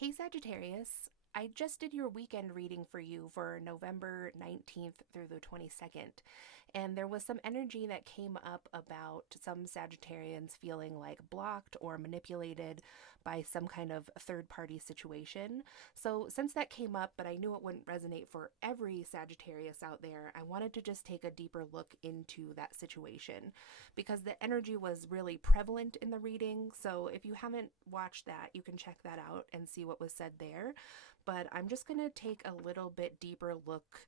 Hey Sagittarius, I just did your weekend reading for you for November 19th through the 22nd, and there was some energy that came up about some Sagittarians feeling like blocked or manipulated by some kind of third party situation. So, since that came up, but I knew it wouldn't resonate for every Sagittarius out there, I wanted to just take a deeper look into that situation because the energy was really prevalent in the reading. So if you haven't watched that, you can check that out and see what was said there. But I'm just going to take a little bit deeper look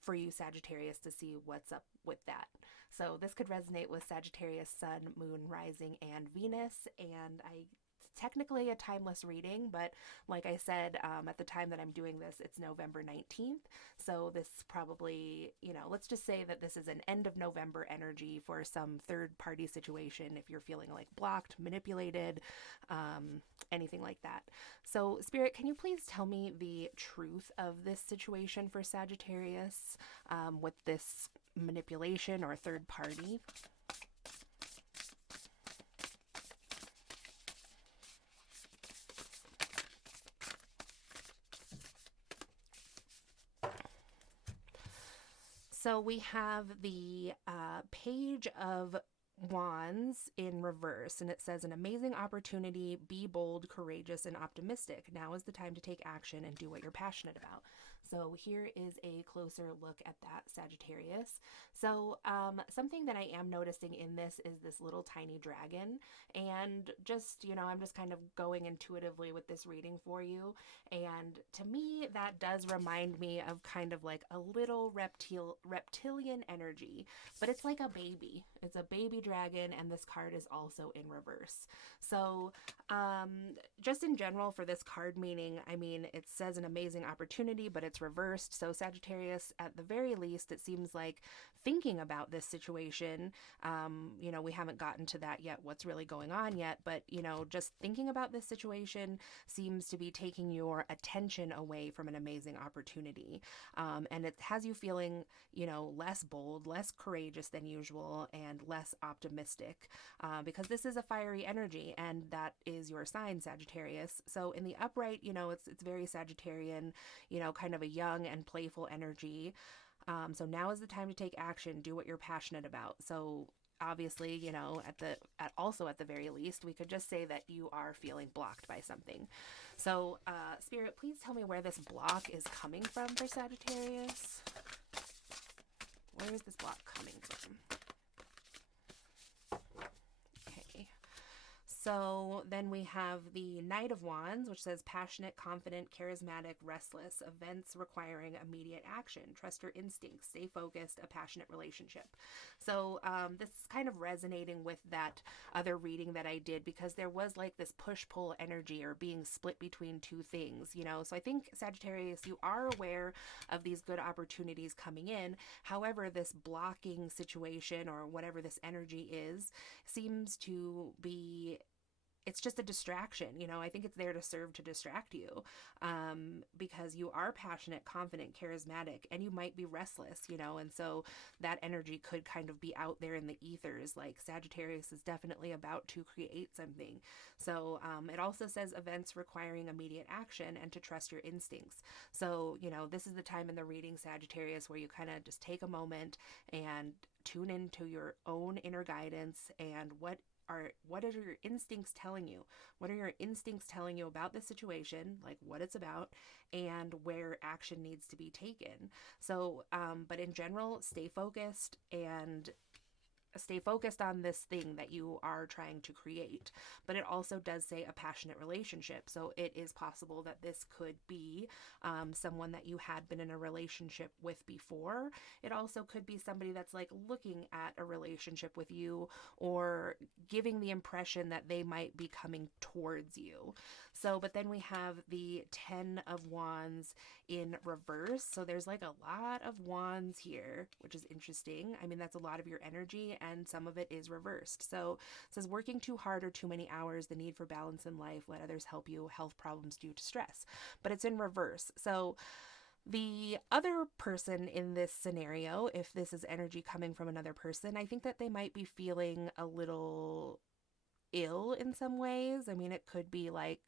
for you, Sagittarius, to see what's up with that. So this could resonate with Sagittarius, Sun, Moon, Rising, and Venus. And I technically a timeless reading, but like I said, at the time that I'm doing this, it's November 19th. So this probably, let's just say that this is an end of November energy for some third party situation if you're feeling like blocked, manipulated, anything like that. So, Spirit, can you please tell me the truth of this situation for Sagittarius with this manipulation or third party? So we have the Page of Wands in reverse, and it says, an amazing opportunity, be bold, courageous, and optimistic. Now is the time to take action and do what you're passionate about. So here is a closer look at that, Sagittarius. So something that I am noticing in this is this little tiny dragon. And just, I'm just kind of going intuitively with this reading for you. And to me, that does remind me of kind of like a little reptilian energy, but it's like a baby. It's a baby dragon, and this card is also in reverse. So, just in general for this card meaning, I mean, it says an amazing opportunity, but it's reversed. So, Sagittarius, at the very least, it seems like thinking about this situation, we haven't gotten to that yet, what's really going on yet, but, just thinking about this situation seems to be taking your attention away from an amazing opportunity. And it has you feeling, less bold, less courageous than usual, and less optimistic because this is a fiery energy, and that is your sign, Sagittarius. So in the upright, it's very Sagittarian, kind of a young and playful energy. So now is the time to take action, do what you're passionate about. So obviously, at the very least, we could just say that you are feeling blocked by something. So, Spirit, please tell me where this block is coming from for Sagittarius. Where is this block coming from? Okay. So then we have the Knight of Wands, which says passionate, confident, charismatic, restless, events requiring immediate action. Trust your instincts, stay focused, a passionate relationship. So this is kind of resonating with that other reading that I did because there was like this push-pull energy or being split between two things, So I think, Sagittarius, you are aware of these good opportunities coming in. However, this blocking situation or whatever this energy is seems to be, it's just a distraction. I think it's there to serve to distract you because you are passionate, confident, charismatic, and you might be restless, and so that energy could kind of be out there in the ethers. Like Sagittarius is definitely about to create something. So it also says events requiring immediate action and to trust your instincts. So, this is the time in the reading, Sagittarius, where you kind of just take a moment and tune into your own inner guidance and what are your instincts telling you? What are your instincts telling you about the situation, like what it's about, and where action needs to be taken? So, but in general, stay focused on this thing that you are trying to create. But it also does say a passionate relationship. So it is possible that this could be someone that you had been in a relationship with before. It also could be somebody that's like looking at a relationship with you or giving the impression that they might be coming towards you. So, but then we have the 10 of Wands in reverse. So there's like a lot of wands here, which is interesting. I mean, that's a lot of your energy, and some of it is reversed. So it says working too hard or too many hours, the need for balance in life, let others help you, health problems due to stress. But it's in reverse. So the other person in this scenario, if this is energy coming from another person, I think that they might be feeling a little ill in some ways. I mean, it could be like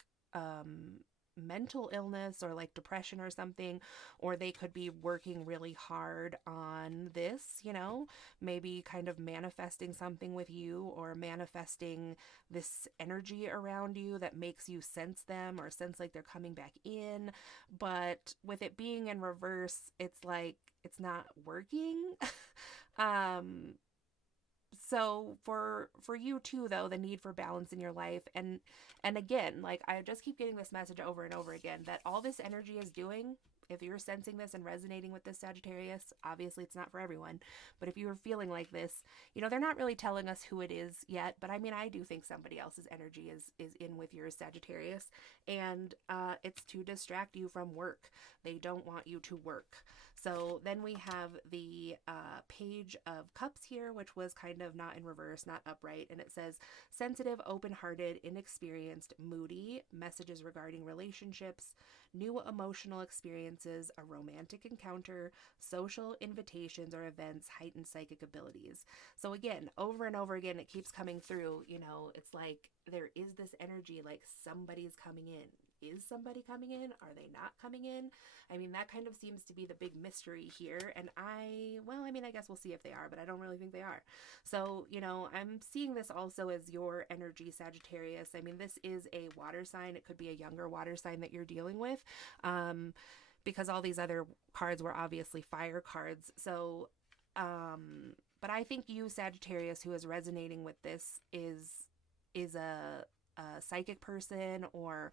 mental illness or like depression or something, or they could be working really hard on this, maybe kind of manifesting something with you, or manifesting this energy around you that makes you sense them or sense like they're coming back in. But with it being in reverse, it's like it's not working. um so for you too, though, the need for balance in your life, and again, like I just keep getting this message over and over again, that all this energy is doing, if you're sensing this and resonating with this Sagittarius, obviously it's not for everyone, but if you were feeling like this, they're not really telling us who it is yet, but I mean, I do think somebody else's energy is in with your Sagittarius, and it's to distract you from work. They don't want you to work. So then we have the Page of Cups here, which was kind of not in reverse, not upright, and it says sensitive, open-hearted, inexperienced, moody, messages regarding relationships, new emotional experiences, a romantic encounter, social invitations or events, heightened psychic abilities. So again, over and over again, it keeps coming through. It's like there is this energy, like somebody's coming in. Is somebody coming in? Are they not coming in? I mean, that kind of seems to be the big mystery here. And I guess we'll see if they are, but I don't really think they are. So, I'm seeing this also as your energy, Sagittarius. I mean, this is a water sign. It could be a younger water sign that you're dealing with, because all these other cards were obviously fire cards. So, but I think you, Sagittarius, who is resonating with this is a psychic person, or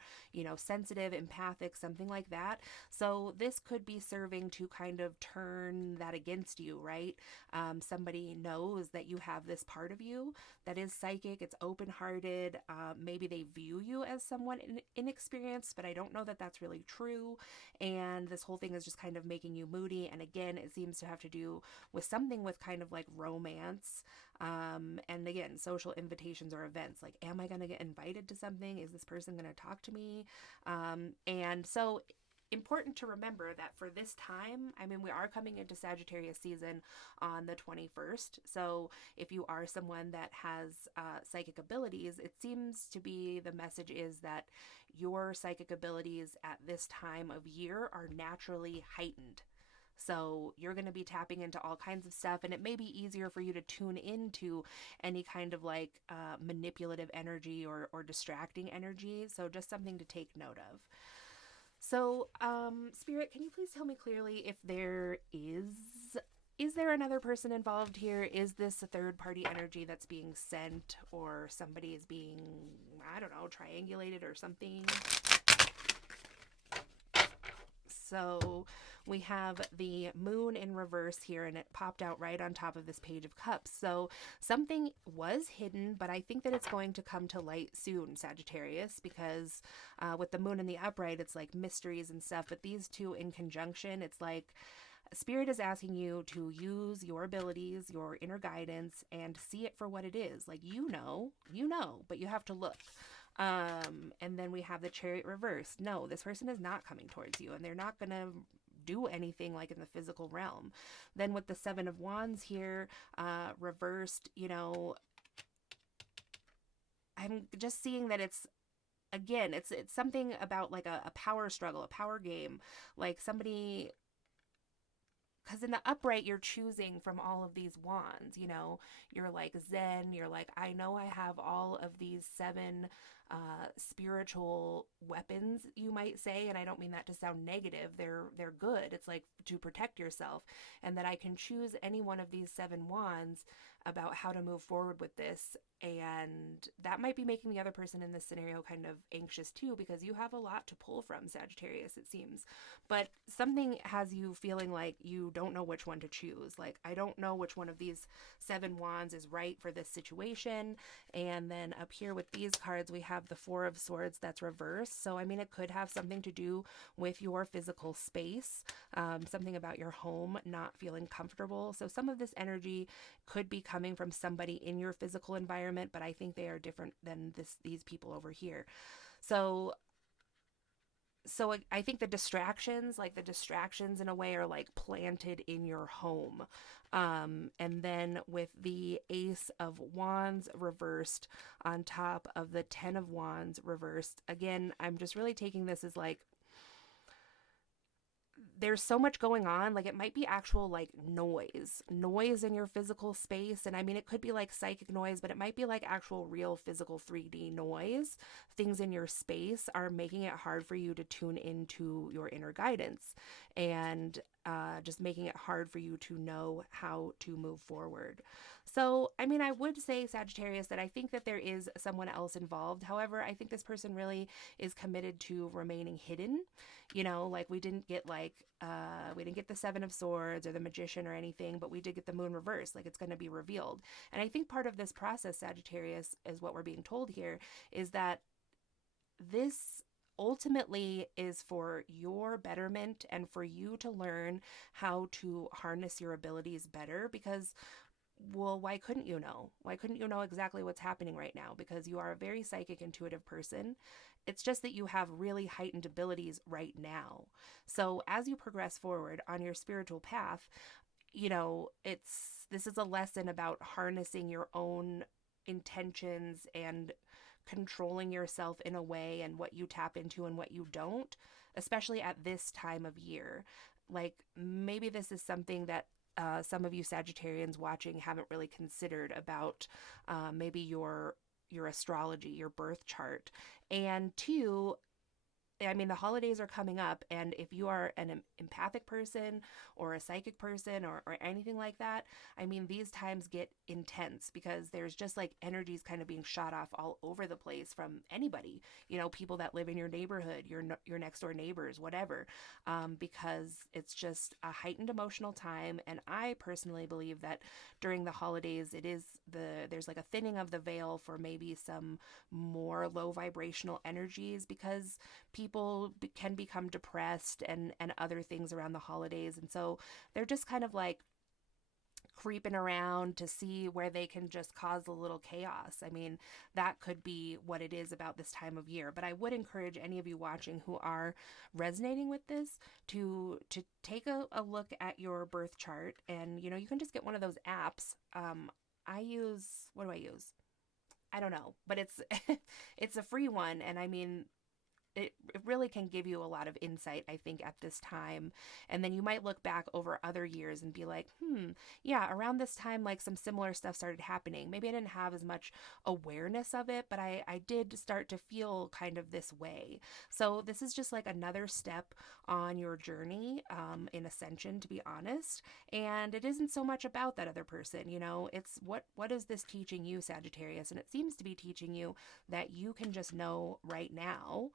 sensitive, empathic, something like that. So this could be serving to kind of turn that against you, right? Somebody knows that you have this part of you that is psychic, it's open-hearted. Maybe they view you as someone inexperienced, but I don't know that that's really true, and this whole thing is just kind of making you moody. And again, it seems to have to do with something with kind of like romance, and again, social invitations or events. Like, am I going to get invited to something? Is this person going to talk to me? And so important to remember that for this time, I mean, we are coming into Sagittarius season on the 21st. So if you are someone that has psychic abilities, it seems to be the message is that your psychic abilities at this time of year are naturally heightened. So you're going to be tapping into all kinds of stuff, and it may be easier for you to tune into any kind of like manipulative energy or distracting energy. So just something to take note of. So, Spirit, can you please tell me clearly if there is there another person involved here? Is this a third party energy that's being sent, or somebody is being, I don't know, triangulated or something? So we have the moon in reverse here, and it popped out right on top of this Page of Cups. So something was hidden, but I think that it's going to come to light soon, Sagittarius, because with the moon in the upright, it's like mysteries and stuff. But these two in conjunction, it's like Spirit is asking you to use your abilities, your inner guidance, and see it for what it is. Like, but you have to look. And then we have the Chariot reverse. No, this person is not coming towards you, and they're not going to do anything like in the physical realm. Then with the Seven of Wands here, reversed, I'm just seeing that it's something about like a power struggle, a power game, like somebody, because in the upright, you're choosing from all of these wands, you're like Zen, you're like, I know I have all of these seven spiritual weapons, you might say, and I don't mean that to sound negative. They're good. It's like to protect yourself, and that I can choose any one of these seven wands about how to move forward with this. And that might be making the other person in this scenario kind of anxious too, because you have a lot to pull from, Sagittarius, it seems. But something has you feeling like you don't know which one to choose. Like, I don't know which one of these seven wands is right for this situation. And then up here with these cards, we have the Four of Swords that's reversed. So, I mean, it could have something to do with your physical space, something about your home not feeling comfortable. So some of this energy could be coming from somebody in your physical environment, but I think they are different than these people over here. So so I think the distractions, in a way, are like planted in your home. And then with the Ace of Wands reversed on top of the Ten of Wands reversed, again, I'm just really taking this as like, there's so much going on. Like, it might be actual like noise in your physical space. And I mean, it could be like psychic noise, but it might be like actual real physical 3D noise. Things in your space are making it hard for you to tune into your inner guidance, and just making it hard for you to know how to move forward. So, I mean, I would say, Sagittarius, that I think that there is someone else involved. However, I think this person really is committed to remaining hidden. You know, like, we didn't get the Seven of Swords or the Magician or anything, but we did get the Moon reverse. Like, it's going to be revealed. And I think part of this process, Sagittarius, is what we're being told here, is that this ultimately is for your betterment and for you to learn how to harness your abilities better. Because, well, why couldn't you know? Why couldn't you know exactly what's happening right now? Because you are a very psychic, intuitive person. It's just that you have really heightened abilities right now. So as you progress forward on your spiritual path, you know, this is a lesson about harnessing your own intentions and controlling yourself in a way, and what you tap into and what you don't, especially at this time of year. Like, maybe this is something that some of you Sagittarians watching haven't really considered about maybe your astrology, your birth chart. And two, I mean, the holidays are coming up, and if you are an empathic person or a psychic person or anything like that, I mean, these times get intense because there's just like energies kind of being shot off all over the place from anybody, you know, people that live in your neighborhood, your next door neighbors, whatever, because it's just a heightened emotional time. And I personally believe that during the holidays, there's like a thinning of the veil for maybe some more low vibrational energies, because people can become depressed and other things around the holidays. And so they're just kind of like creeping around to see where they can just cause a little chaos. I mean, that could be what it is about this time of year. But I would encourage any of you watching who are resonating with this to take a look at your birth chart. And, you know, you can just get one of those apps. What do I use? I don't know, but it's a free one. And I mean, it really can give you a lot of insight, I think, at this time. And then you might look back over other years and be like, yeah, around this time, like, some similar stuff started happening. Maybe I didn't have as much awareness of it, but I did start to feel kind of this way. So this is just like another step on your journey in ascension, to be honest. And it isn't so much about that other person, you know, it's what is this teaching you, Sagittarius? And it seems to be teaching you that you can just know right now.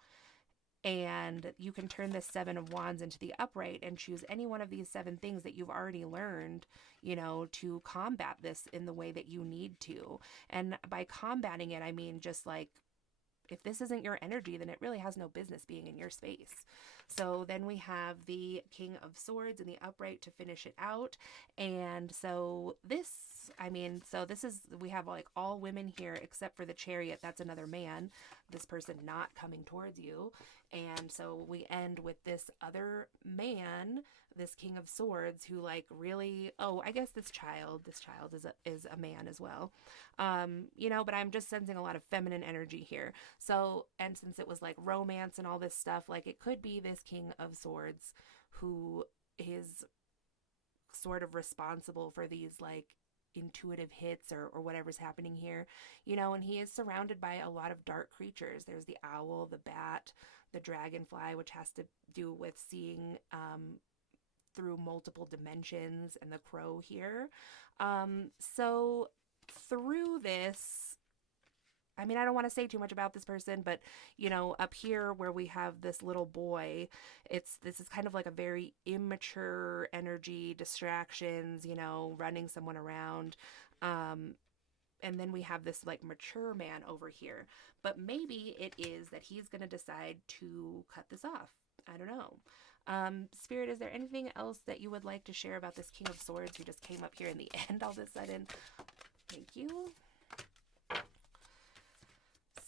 And you can turn this Seven of Wands into the upright and choose any one of these 7 things that you've already learned, you know, to combat this in the way that you need to. And by combating it, I mean, just like, if this isn't your energy, then it really has no business being in your space. So then we have the King of Swords in the upright to finish it out. And so we have like all women here except for the Chariot. That's another man, this person not coming towards you. And so we end with this other man, this King of Swords, who like really, I guess this child is a man as well. You know, but I'm just sensing a lot of feminine energy here. So, and since it was like romance and all this stuff, like, it could be this King of Swords who is sort of responsible for these like intuitive hits or whatever's happening here, you know. And he is surrounded by a lot of dark creatures. There's the owl, the bat, the dragonfly, which has to do with seeing through multiple dimensions, and the crow here. So through this, I mean, I don't want to say too much about this person, but, you know, up here where we have this little boy, this is kind of like a very immature energy, distractions, you know, running someone around. And then we have this like mature man over here. But maybe it is that he's going to decide to cut this off. I don't know. Spirit, is there anything else that you would like to share about this King of Swords who just came up here in the end all of a sudden? Thank you.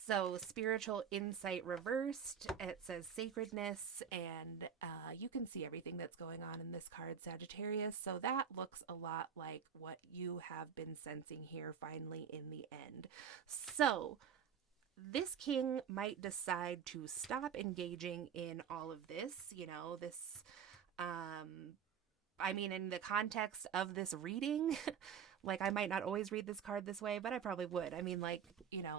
So, spiritual insight reversed, it says sacredness, and you can see everything that's going on in this card, Sagittarius. So, that looks a lot like what you have been sensing here finally in the end. So, this king might decide to stop engaging in all of this, this I mean, in the context of this reading, like I might not always read this card this way, but I probably would. I mean, like,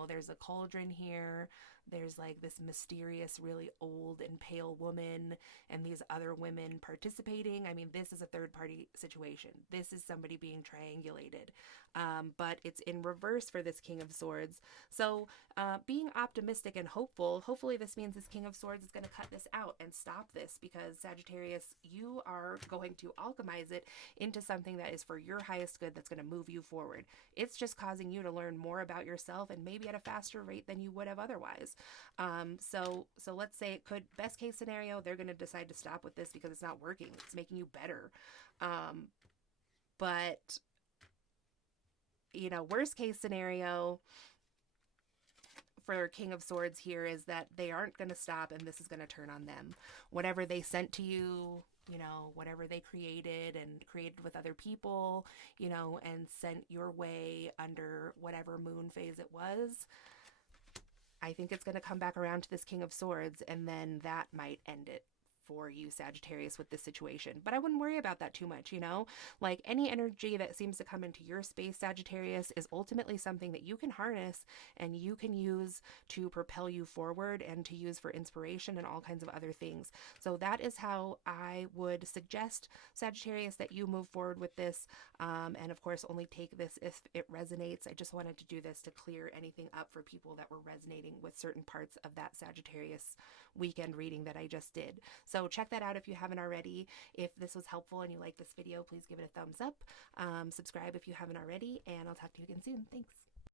there's a cauldron here. There's like this mysterious, really old and pale woman, and these other women participating. I mean, this is a third party situation. This is somebody being triangulated. But it's in reverse for this King of Swords. So being optimistic and hopeful, hopefully this means this King of Swords is going to cut this out and stop this, because Sagittarius, you are going to alchemize it into something that is for your highest good, that's going to move you forward. It's just causing you to learn more about yourself, and maybe at a faster rate than you would have otherwise. So let's say it could, best case scenario, they're going to decide to stop with this because it's not working. It's making you better. But worst case scenario for King of Swords here is that they aren't going to stop, and this is going to turn on them. Whatever they sent to you, whatever they created and created with other people, and sent your way under whatever moon phase it was, I think it's going to come back around to this King of Swords, and then that might end it for you, Sagittarius, with this situation. But I wouldn't worry about that too much, Like, any energy that seems to come into your space, Sagittarius, is ultimately something that you can harness and you can use to propel you forward and to use for inspiration and all kinds of other things. So that is how I would suggest, Sagittarius, that you move forward with this. And of course, only take this if it resonates. I just wanted to do this to clear anything up for people that were resonating with certain parts of that Sagittarius weekend reading that I just did. So check that out if you haven't already. If this was helpful and you like this video, please give it a thumbs up. Subscribe if you haven't already, and I'll talk to you again soon. Thanks.